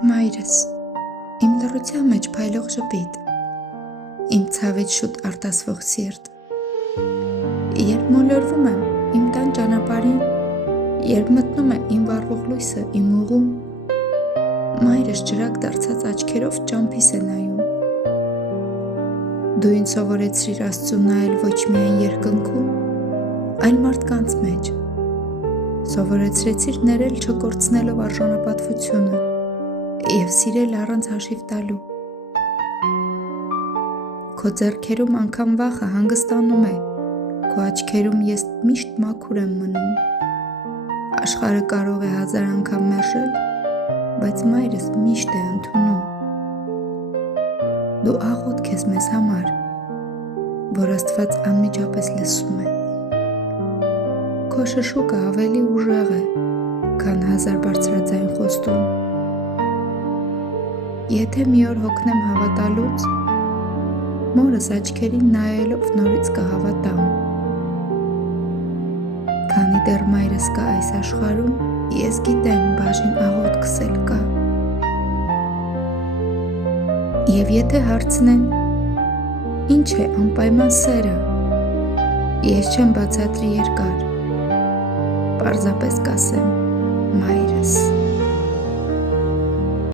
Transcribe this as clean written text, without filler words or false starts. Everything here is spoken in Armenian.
Մայրս, իմ լռության մեջ փայլող ժպիտ, իմ ցավից շուտ արտասվող սիրտ, երբ մոլորվում եմ իմ տան ճանապարհին, երբ մտնում է իմ վառվող լույսը իմ ուղում, մայրս ջրակ դարձած աչքերով ճամփիս է նայում։ Դու ինձ սովորեցրիր Աստծուն նայել ոչ միայն երկնքում, այլ մարդկանց մեջ, սովորեցրեցիր ներել չկորցնելով արժանապատվությունը և սիրել առանց հաշիվ տալու։ Քո ձեռքերում անգամ վախը հանգստանում է, քո աչքերում ես միշտ մաքուր եմ մնում։ Աշխարհը կարող է 1000 անգամ մերժել, բայց մայրս միշտ է ընդունում։ Դու աղոթք ես մեզ համար, որ Աստված անմիջապես լսում է։ Քո շշուկը ավելի ուժեղ է, քան 1000 բարձրաձայն խոստում։ Եթե մի օր հոգնեմ հավատալուց, մորս աչքերին նայելով նորից կհավատամ։ Քանի դեռ մայրս կա այս աշխարհում, ես գիտեմ բաժին աղոթքս էլ կա։ Եվ եթե հարցնեն, ինչ է անպայման սերը, ես չեմ բացատրի երկար, պարզապես կասեմ՝ մայրս։